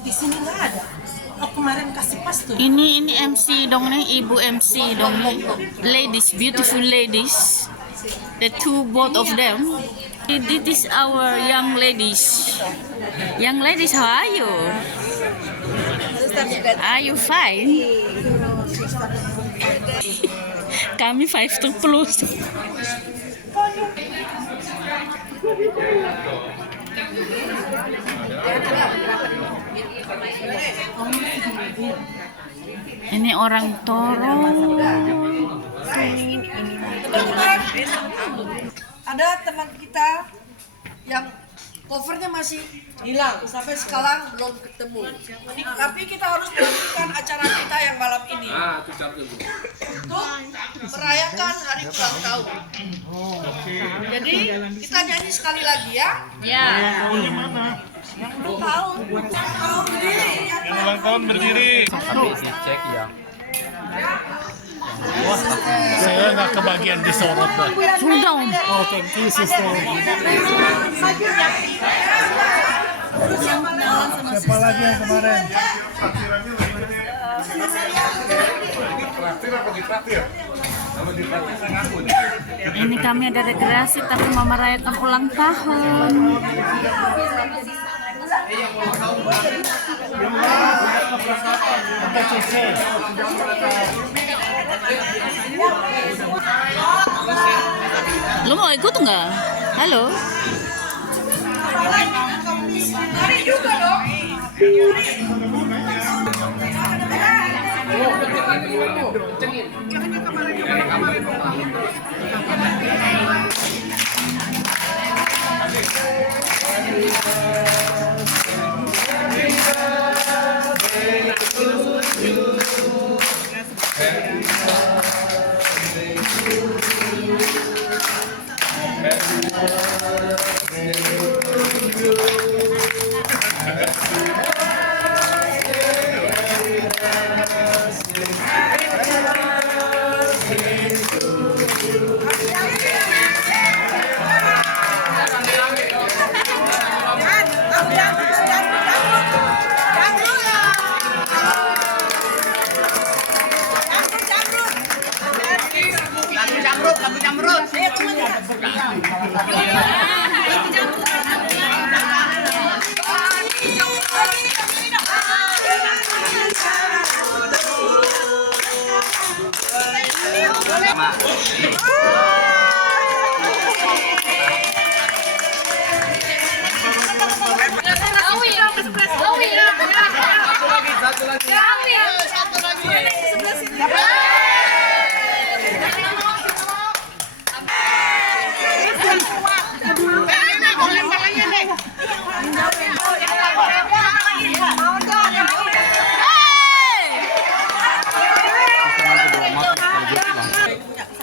Di sini nggak ada. Oh, kemarin kasih pas tuh. Ini MC dong nih, ibu MC dong nih. Ladies, beautiful ladies. The two both of them. This is our young ladies. Young ladies, how are you? Are you fine? Kami 5 plus. Ini orang Toro. Ada teman kita yang covernya masih hilang sampai sekarang belum ketemu. Tapi kita harus melanjutkan acara kita yang malam ini untuk merayakan hari ulang tahun. Jadi kita nyanyi sekali lagi ya. Ya. Yang ulang tahun berdiri. Yang ulang tahun berdiri. Cek ya. Saya nggak kebagian disorot dah. Sudah. Oh, thank you sister. Siapa lagi yang kemarin? Ini kami ada rekreasi tapi mau merayakan ulang tahun. Lo mau ikut nggak? Halo?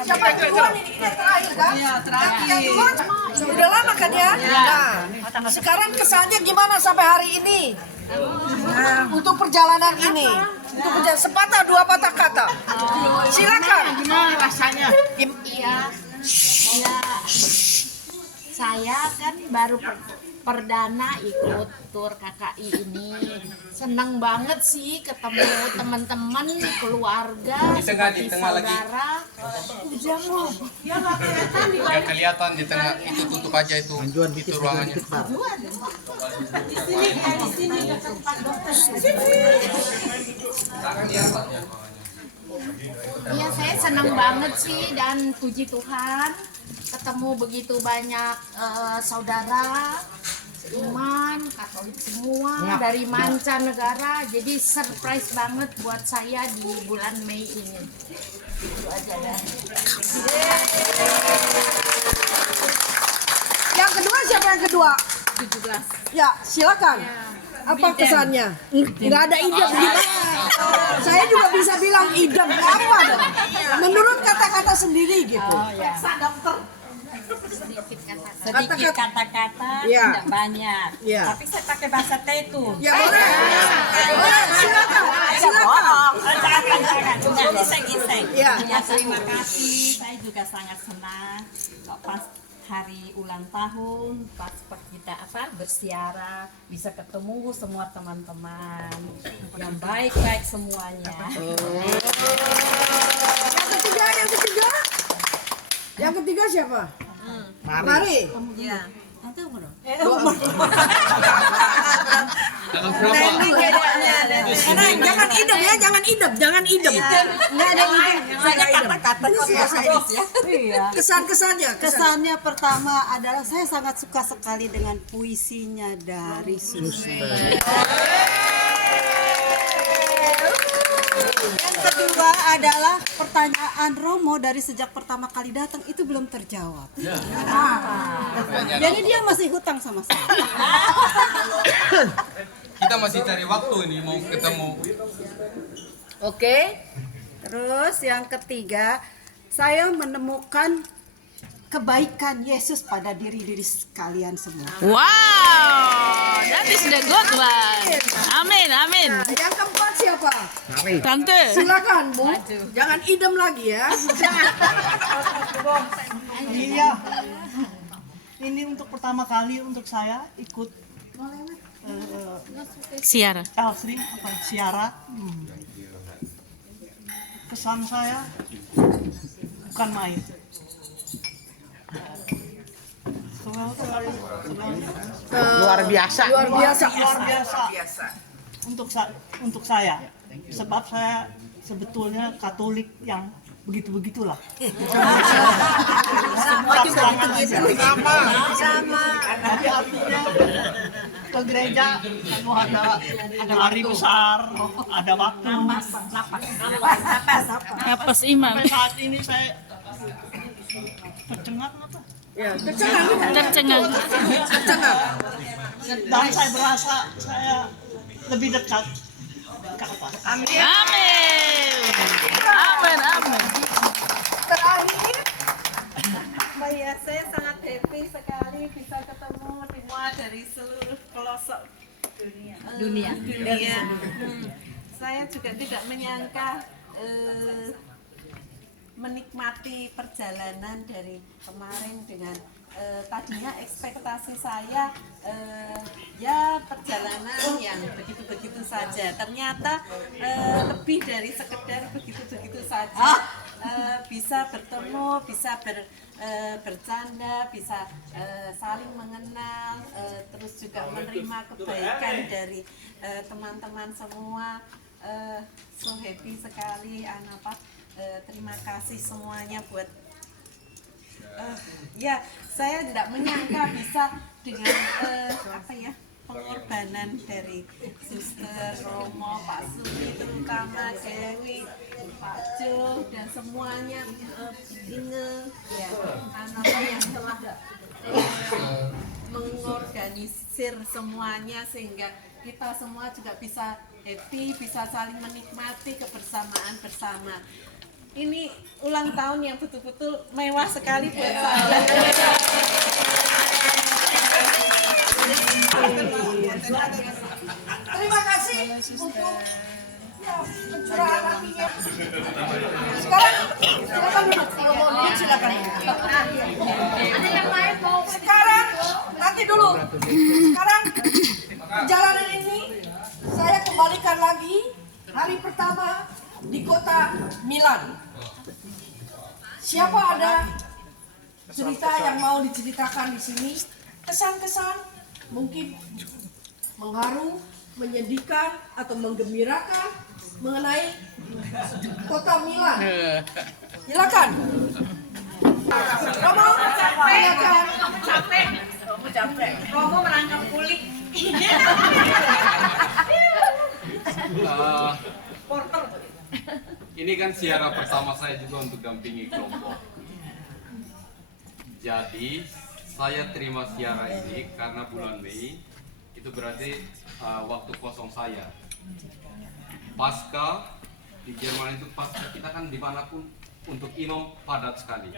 Siapa yang duluan ini yang terakhir kan? Iya, terakhir. Yang duluan sudah lama kan ya? Nah, sekarang kesannya gimana sampai hari ini? Untuk perjalanan ini, untuk sepatah dua patah kata. Silakan. Gimana rasanya? Iya, saya kan baru perdana ikut tur KKI ini. Senang banget sih ketemu teman-teman, keluarga, seperti saudara. Hujan loh. Ya nggak kelihatan di Nggak kelihatan di tengah itu, tutup aja itu ruangannya. di sini kayak di sini nggak tempat dokter. Iya, saya senang banget sih dan puji Tuhan ketemu begitu banyak saudara seiman, Katolik semua dari mancanegara. Jadi surprise banget buat saya di bulan Mei ini. Itu aja dah. Yang kedua siapa yang kedua? 17. Ya, silakan. Apa kesannya? Nggak ada idem gimana? Saya juga bisa bilang idem apa dong? Menurut kata-kata sendiri gitu. Sedikit kata-kata, Ya. tidak banyak. Ya. Tapi saya pakai bahasa Tetu. Ya boleh. Boleh, silakan. Silakan. Jangan. Iseng-iseng. Ya. Ya, terima kasih. Saya juga sangat senang. Kok pas hari ulang tahun, pas kita bersiara, bisa ketemu semua teman-teman yang baik-baik semuanya. Yang ketiga siapa? Mari. Ya. Tanggal berapa? Jangan idem ya, jangan idem. Nggak ada ide. Saya kata-kata ya. Kesan-kesannya. Kesannya pertama adalah saya sangat suka sekali dengan puisinya dari Suster. Yang kedua adalah pertanyaan Romo dari sejak pertama kali datang itu belum terjawab. Jadi dia masih hutang sama saya. Kita masih cari waktu ini mau ketemu. Oke. Terus yang ketiga, saya menemukan kebaikan Yesus pada diri-diri sekalian semua. Wow, that is the good one. Amin, amin. Yang keempat siapa? Tante. Silakan Bu. Jangan idem lagi ya. Iya. Ini untuk pertama kali untuk saya ikut Siara. siara. Kesan saya bukan main. Luar biasa. Untuk saya. Sebab saya sebetulnya Katolik yang begitu-begitulah. Semua juga begitu. Sama. Tapi artinya ke gereja ada hari besar, ada waktu. Napas iman. Sampai saat ini saya tercengang apa? Ya, tercengang. Tercengang. Dan saya berasa saya lebih dekat ke atas. Amin. Amin, amin. Terakhir, Ya, saya sangat happy sekali bisa ketemu semua dari seluruh pelosok dunia. Saya juga tidak menyangka menikmati perjalanan dari kemarin dengan tadinya ekspektasi saya ya perjalanan yang begitu-begitu saja. Ternyata lebih dari sekedar begitu-begitu saja. Bisa bertemu, bisa bercanda, bisa saling mengenal, terus juga menerima kebaikan dari teman-teman semua. So happy sekali, Anapat. Terima kasih semuanya buat ya, saya tidak menyangka bisa dengan pengorbanan dari Suster, Romo, Pak Suri, terutama Dewi, Pak Jo, dan semuanya, Inge, ya, anak yang telah mengorganisir semuanya sehingga kita semua juga bisa happy, bisa saling menikmati kebersamaan bersama. Ini ulang tahun yang betul-betul mewah sekali buat saya. terima kasih untuk pencurahan hatinya. Sekarang silakan duduk. Kalau mau duduk silakan. Sekarang nanti dulu. Sekarang perjalanan ini saya kembalikan lagi hari pertama di kota Milan. Siapa ada cerita yang mau diceritakan di sini? Kesan-kesan mungkin mengharu, menyedihkan atau menggembirakan mengenai kota Milan. Silakan. Romo, silakan. Romo merangkap kulit. Ini kan siara pertama saya juga untuk dampingi kelompok. Jadi saya terima siara ini karena bulan Mei itu berarti waktu kosong saya. Pasca di Jerman itu pasca kita kan dimanapun untuk inom padat sekali.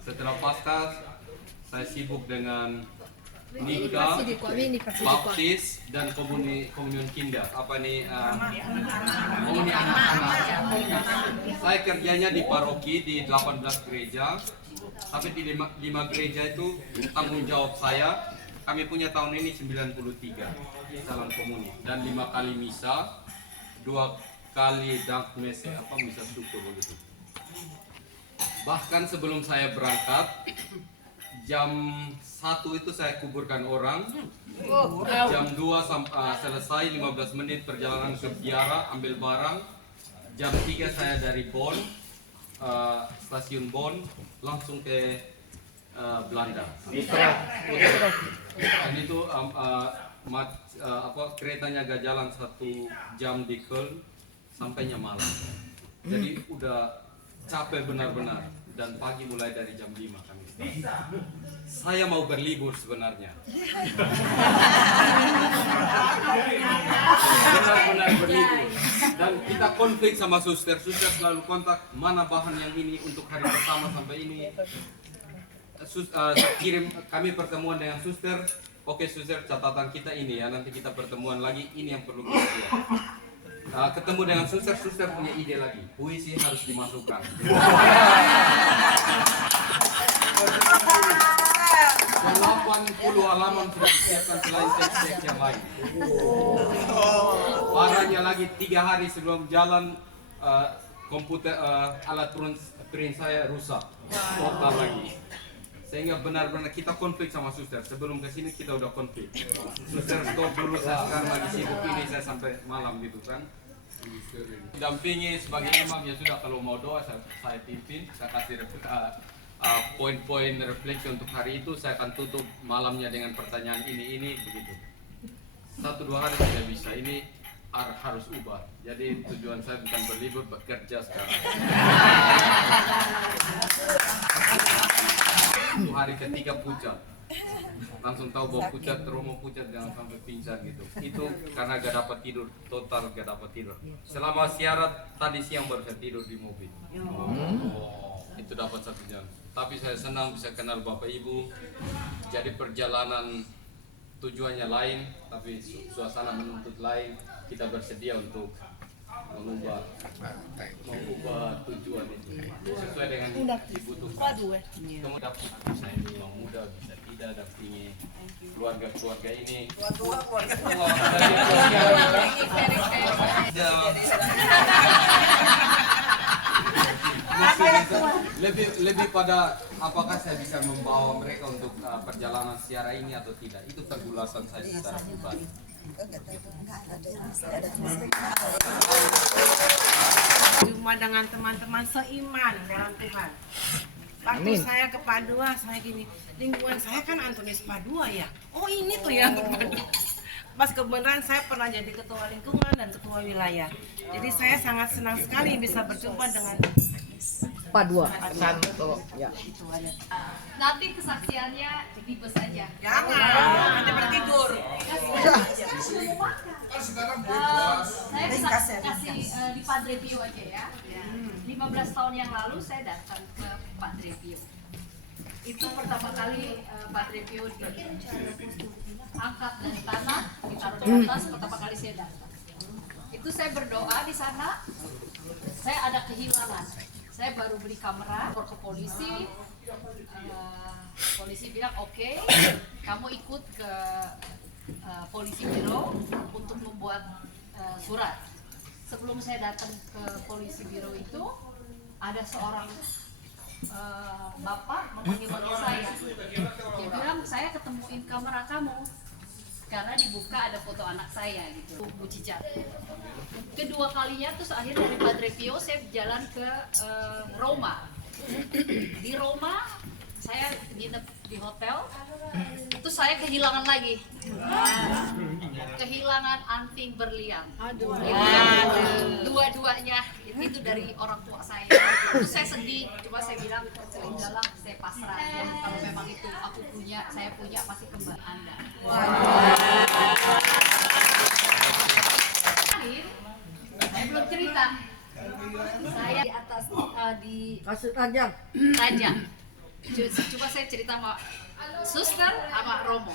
Setelah pasca saya sibuk dengan nikah, baptis, dan komunion kinder. Apa nih? Komuni anak-anak. Saya kerjanya di paroki di 18 gereja, tapi di 5 gereja itu tanggung jawab saya. Kami punya tahun ini 93 salam komuni dan 5 kali misa, 2 kali dank messe, misa syukur begitu. Bahkan sebelum saya berangkat, jam 1 itu saya kuburkan orang, jam 2 selesai 15 menit perjalanan ke Biara ambil barang, jam 3 saya dari Bonn, stasiun Bonn langsung ke Belanda. Dan itu keretanya gak jalan 1 jam di Köln, sampainya malam. Jadi udah capek benar-benar, dan pagi mulai dari jam 5 kami start. Saya mau berlibur sebenarnya. Benar-benar berlibur. Dan kita konflik sama suster selalu kontak mana bahan yang ini untuk hari pertama sampai ini. Kirim kami pertemuan dengan suster. Oke suster, catatan kita ini ya, nanti kita pertemuan lagi, ini yang perlu kita lihat. Ketemu dengan suster punya ide lagi, puisi harus dimasukkan. 80 halaman sudah disiapkan selain teks-teks yang lain. Parahnya lagi 3 hari sebelum jalan komputer alat print saya rusak total lagi. Sehingga benar-benar kita konflik sama suster. Sebelum ke sini kita udah konflik. Suster stop dulu, saya sekarang lagi sibuk ini, saya sampai malam gitu kan. Dampingi sebagai imam ya sudah, kalau mau doa saya pimpin, saya kasih poin-poin refleksi untuk hari itu. Saya akan tutup malamnya dengan pertanyaan ini begitu. 1-2 hari tidak bisa, ini harus ubah. Jadi tujuan saya bukan berlibur, bekerja sekarang. Itu hari ketiga pucat, langsung tahu bahwa pucat, Romo pucat jangan sampai pingsan gitu. Itu karena gak dapat tidur, total gak dapat tidur. Selama siarat tadi siang baru saya tidur di mobil. Itu dapat 1 jam. Tapi saya senang bisa kenal Bapak Ibu. Jadi perjalanan tujuannya lain, tapi suasana menuntut lain. Kita bersedia untuk mengubah tujuan itu sesuai dengan dibutuhkan. Kamu dapat saya memang muda, bisa tidak dampingi keluarga ini. Lebih pada apakah saya bisa membawa mereka untuk perjalanan siara ini atau tidak, itu pergulasan saya secara pribadi. Cuma dengan teman-teman seiman dalam Tuhan. Waktu saya ke Padua, saya gini, lingkungan saya kan Antonius Padua ya. Oh ini tuh ya Padua. Pas kebenaran saya pernah jadi ketua lingkungan dan ketua wilayah. Jadi saya sangat senang sekali bisa berjumpa dengan Padua. Santo. Ya. Nanti kesaksiannya di bus aja. Jangan, nanti bertidur. Saya kasih di Padre Pio aja ya. 15 tahun yang lalu saya datang ke Padre Pio. Itu pertama kali Padre Pio diangkat dari tanah, ditaruh di atas, pertama kali saya datang. Itu saya berdoa di sana, saya ada kehilangan. Saya baru beli kamera, lapor ke polisi. Polisi bilang oke, kamu ikut ke polisi biro untuk membuat surat. Sebelum saya datang ke polisi biro itu, ada seorang bapak memanggil saya. Dia bilang, saya ketemuin kamera kamu karena dibuka ada foto anak saya gitu, Bu Cica. Kedua kalinya terus akhirnya dari Padre Pio saya jalan ke Roma. Di Roma saya nginep di hotel, terus saya kehilangan lagi. Kehilangan anting berlian. Dua-duanya itu dari orang tua saya. Terus saya sedih, cuma saya bilang dalam saya pasrah. Kalau memang itu aku punya, saya punya, pasti kembali Anda. Saya belum cerita. Saya di atas di Kasih ranjang. Raja. Coba saya cerita sama suster sama Romo.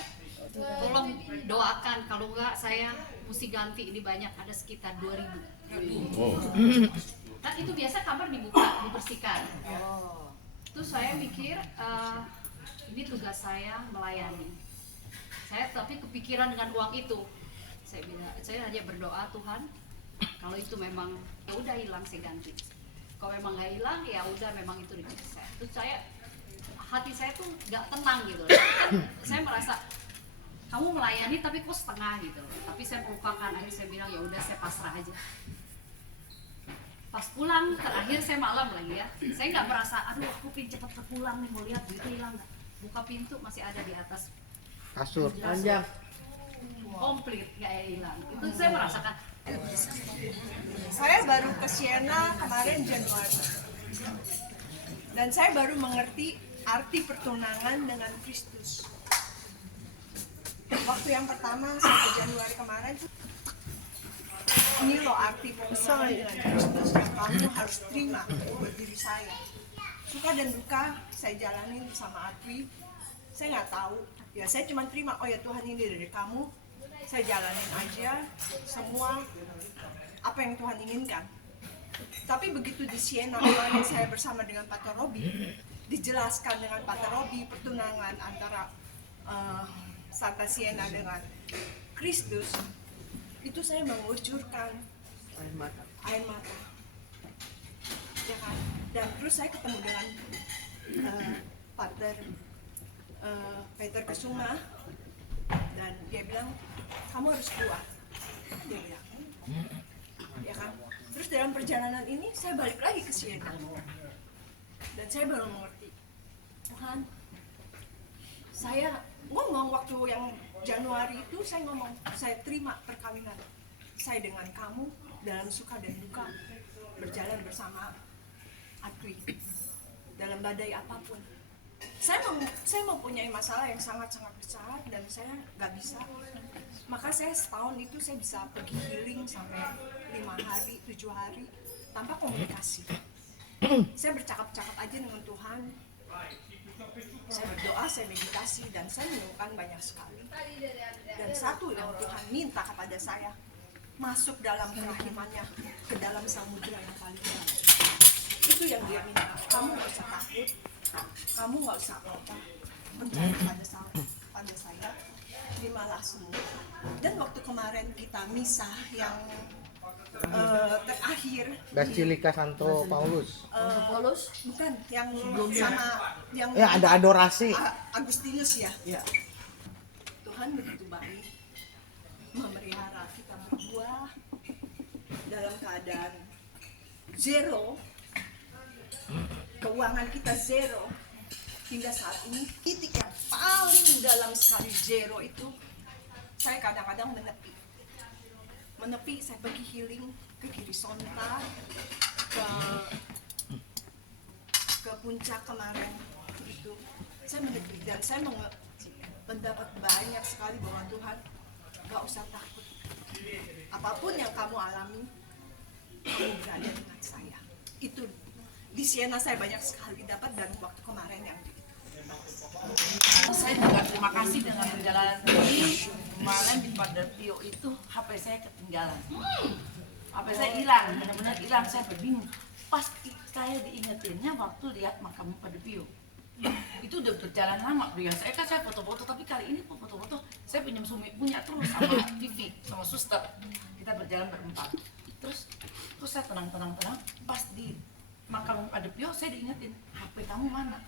Tolong doakan, kalau enggak saya mesti ganti, ini banyak, ada sekitar 2.000. Kan itu biasa kamar dibuka, dibersihkan. Terus saya mikir ini tugas saya melayani. Saya tapi kepikiran dengan uang itu. Saya hanya berdoa, Tuhan, kalau itu memang ya udah hilang saya ganti. Kalau memang nggak hilang ya udah memang itu rezeki saya. Terus hati saya tuh nggak tenang gitu. Saya merasa kamu melayani tapi kok setengah gitu. Tapi saya melupakan, akhirnya saya bilang ya udah saya pasrah aja. Pas pulang terakhir saya malam lagi ya, saya nggak merasa aduh aku pengen cepet pulang nih, mau lihat duitnya hilang nggak. Buka pintu masih ada di atas kasur. Komplit nggak hilang. Itu saya merasakan. Saya baru ke Siena kemarin Januari. Dan saya baru mengerti arti pertunangan dengan Kristus. Waktu yang pertama saya ke Januari kemarin tuh, ini loh arti pertunangan dengan Kristus yang kamu harus terima buat diri saya. Suka dan duka saya jalanin sama Artwi. Saya nggak tahu, ya saya cuma terima, oh ya Tuhan ini dari kamu, saya jalanin aja semua apa yang Tuhan inginkan. Tapi begitu di Siena kemarin saya bersama dengan Pastor Robi, dijelaskan dengan Pastor Robi pertunangan antara Santa Siena dengan Kristus, itu saya mengucurkan air mata. Ya kan? Dan terus saya ketemu dengan Pater Peter Kesuma, dan dia bilang kamu harus keluar, dia bilang, ya kan. Terus dalam perjalanan ini saya balik lagi ke Siena dan saya baru mengerti, Tuhan, saya ngomong waktu yang Januari itu, saya ngomong saya terima perkawinan saya dengan kamu dalam suka dan duka, berjalan bersama Artwi dalam badai apapun. Saya mempunyai masalah yang sangat-sangat besar dan saya nggak bisa. Maka saya setahun itu saya bisa pergi healing sampai 5 hari, 7 hari tanpa komunikasi. Saya bercakap-cakap aja dengan Tuhan. Saya berdoa, saya meditasi, dan saya menemukan banyak sekali. Dan satu yang Tuhan minta kepada saya, masuk dalam kerahimannya ke dalam samudera yang paling dalam. Itu yang dia minta. Kamu nggak usah takut, kamu nggak usah apa, percaya pada saya, terimalah semua. Dan waktu kemarin kita misah yang terakhir Basilika Santo Paulus. Bukan, yang sama yang Ya ada adorasi. Agustinus ya. Tuhan begitu baik memelihara kita berdua dalam keadaan zero, keuangan kita zero hingga saat ini. Titik yang paling dalam sekali zero itu saya kadang-kadang menepi, saya pergi healing ke Kiri Sonta, ke puncak kemarin itu saya menepi dan saya mendapat banyak sekali bahwa Tuhan gak usah takut, apapun yang kamu alami kamu berada dengan saya. Itu di Siena saya banyak sekali dapat, dan waktu kemarin yang saya juga terima kasih dengan perjalanan ini. Kemarin di Padre Pio itu HP saya ketinggalan, HP saya hilang, benar-benar hilang. Saya bingung, pas saya diingetinnya waktu lihat makam Padre Pio. Itu udah berjalan lama, saya foto-foto, tapi kali ini foto-foto saya pinjam Sumi punya terus sama TV, sama suster. Kita berjalan berempat, terus saya tenang, pas di makam Padre Pio saya diingetin, HP kamu mana?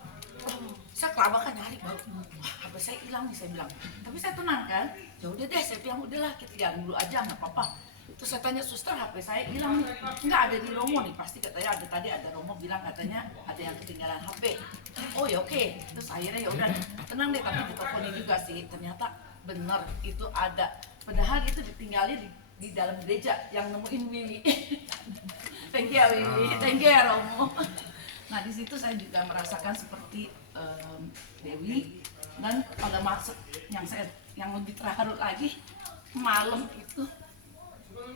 Saya kelabakan nyari, baru wah HP saya hilang nih, saya bilang. Tapi saya tenang kan, ya udah deh, saya bilang udahlah kita jalan dulu aja, nggak apa-apa. Terus saya tanya suster, HP saya hilang, nggak ada di Romo nih, pasti katanya ada, tadi ada Romo bilang katanya ada yang ketinggalan HP. Oh ya oke. Terus akhirnya ya udah tenang deh, tapi diteleponin juga sih, ternyata bener itu ada. Padahal itu ditinggalin di dalam gereja yang nemuin Wiwi. Thank you Wiwi, thank you ya Romo. Nah di situ saya juga merasakan seperti Dewi, dan pada masuk yang lebih terharu lagi malam itu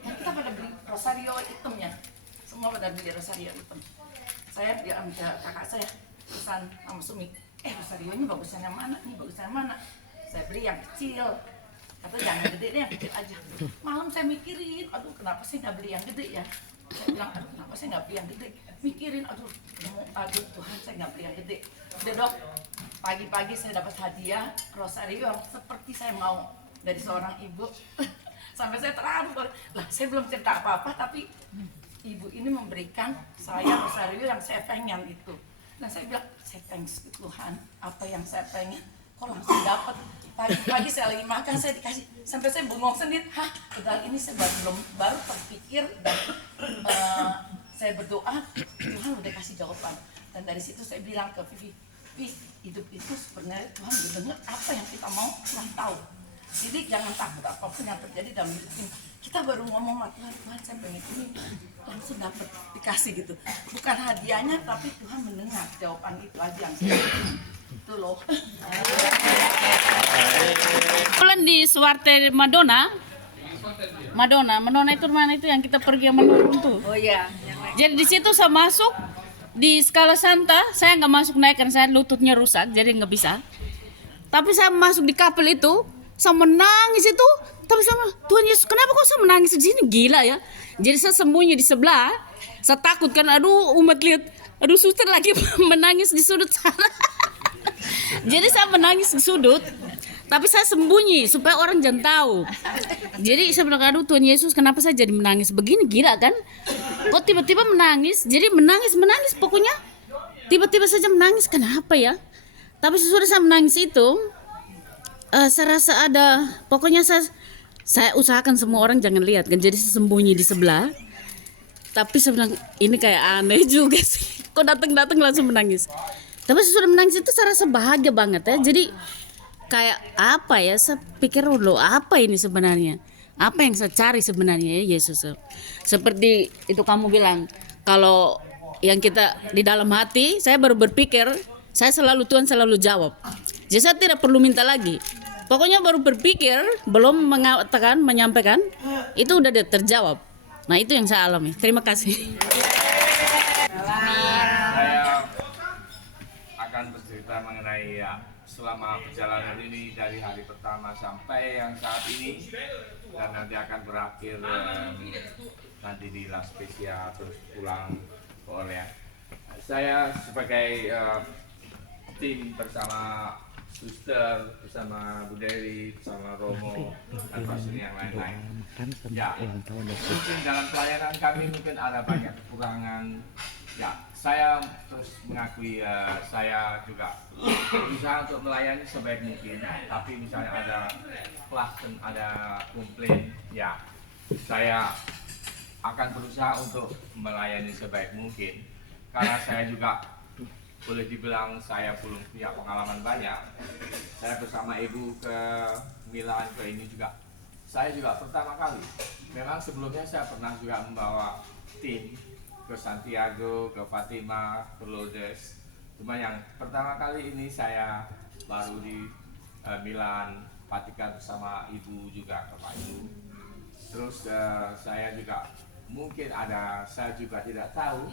kita pada beli rosario hitamnya, semua pada beli rosario hitam. Saya bilang ke kakak saya, pesan sama Sumi, rosarionya bagusan yang mana nih, bagusan yang mana? saya beli yang kecil. Kata jangan gede deh, yang kecil aja. Malam saya mikirin, aduh kenapa sih nggak beli yang gede ya? Saya bilang, aduh kenapa saya nggak beli yang gede? Mikirin, aduh Tuhan saya nggak beli yang gede. Udah dok, pagi-pagi saya dapat hadiah rosario yang seperti saya mau dari seorang ibu. Sampai saya terharu, lah saya belum cerita apa-apa tapi ibu ini memberikan saya rosario yang saya pengen itu. Nah saya bilang, saya thanks ke Tuhan, apa yang saya pengen kok langsung dapat. Pagi-pagi saya lagi makan, saya dikasih, sampai saya bengong sendiri. Padahal ini saya baru terpikir dan saya berdoa, Tuhan udah kasih jawaban. Dan dari situ saya bilang ke Vivi, hidup itu sebenarnya Tuhan udah dengar apa yang kita mau, Tuhan tahu. Jadi jangan takut apapun yang terjadi dalam hidup ini. Kita baru ngomong sama Tuhan, Tuhan saya pengen ini, langsung dapat dikasih gitu. Bukan hadiahnya, tapi Tuhan mendengar jawaban itu aja yang saya itu loh. Bulan di Suarte Madonna itu mana itu yang kita pergi yang menurun tuh. Oh iya. Jadi di situ saya masuk di Skala Santa, saya nggak masuk naik kan saya lututnya rusak, jadi nggak bisa. Tapi saya masuk di kapel itu, saya menangis itu. Tapi sama Tuhan Yesus, kenapa kok saya menangis di sini? Gila ya. Jadi saya sembunyi di sebelah. Saya takut kan, aduh umat lihat, aduh suster lagi menangis di sudut sana. Jadi saya menangis di sudut, tapi saya sembunyi supaya orang jangan tahu. Jadi saya bilang, aduh Tuhan Yesus, kenapa saya jadi menangis begini? Gila kan? Kok tiba-tiba menangis? Jadi menangis pokoknya tiba-tiba saja menangis. Kenapa ya? Tapi sesudah saya menangis itu, saya rasa ada, pokoknya saya usahakan semua orang jangan lihat kan. Jadi saya sembunyi di sebelah. Tapi saya bilang, ini kayak aneh juga sih. Kok datang langsung menangis. Tapi sesudah menangis itu saya rasa bahagia banget ya. Jadi kayak apa ya, saya pikir dulu apa ini sebenarnya, apa yang saya cari sebenarnya ya Yesus. Seperti itu kamu bilang, kalau yang kita di dalam hati, saya baru berpikir, Tuhan selalu jawab. Jadi saya tidak perlu minta lagi. Pokoknya baru berpikir, belum mengatakan, menyampaikan, itu udah terjawab. Nah itu yang saya alami. Terima kasih. Saya akan bercerita mengenai selama perjalanan ini dari hari pertama sampai yang saat ini, dan nanti akan berakhir nanti di La Spezia terus pulang ke Orleans. Saya sebagai tim bersama Suster, bersama Bu Dewi, bersama Romo dan pasien yang lain-lain. Ya, mungkin dalam pelayanan kami mungkin ada banyak kekurangan. Ya, saya terus mengakui saya juga berusaha untuk melayani sebaik mungkin. Tapi misalnya ada klakson, ada komplain, ya saya akan berusaha untuk melayani sebaik mungkin. Karena saya juga boleh dibilang saya belum punya pengalaman banyak. Saya bersama ibu ke Milan ke ini juga. Saya juga pertama kali. Memang sebelumnya saya pernah juga membawa tim ke Santiago, ke Fatima, ke Lourdes. Cuma yang pertama kali ini saya baru di Milan, Vatikan bersama ibu juga ke Ibu. Terus saya juga mungkin saya juga tidak tahu.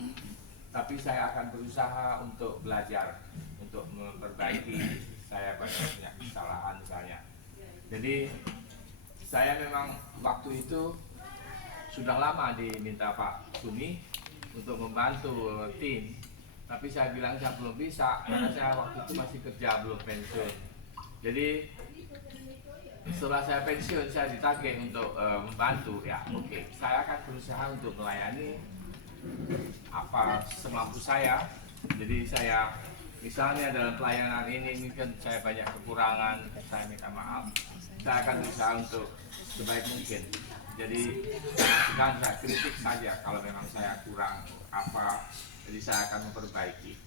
Tapi saya akan berusaha untuk belajar, untuk memperbaiki. Saya banyak punya kesalahan misalnya. Jadi saya memang waktu itu sudah lama diminta Pak Suni untuk membantu tim. Tapi saya bilang saya belum bisa karena saya waktu itu masih kerja, belum pensiun. Jadi setelah saya pensiun saya ditagih untuk membantu. Ya oke, saya akan berusaha untuk melayani apa semampu saya. Jadi saya misalnya dalam pelayanan ini mungkin saya banyak kekurangan, saya minta maaf. Saya akan berusaha untuk sebaik mungkin. Jadi jangan saya kritik saja kalau memang saya kurang apa, jadi saya akan memperbaiki.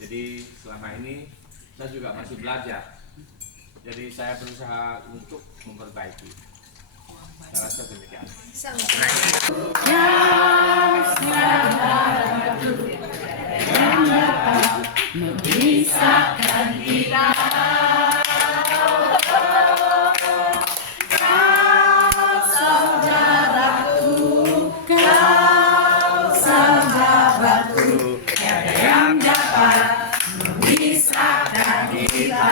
Jadi selama ini saya juga masih belajar. Jadi saya berusaha untuk memperbaiki. Saya rasa demikian. Memisahkan kita. Kau saudaraku, kau sahabatku, tiada yang dapat memisahkan kita.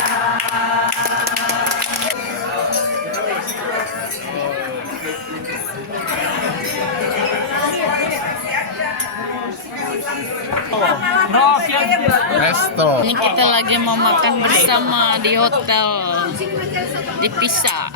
Resto. Ini kita lagi mau makan bersama di hotel di Pisa.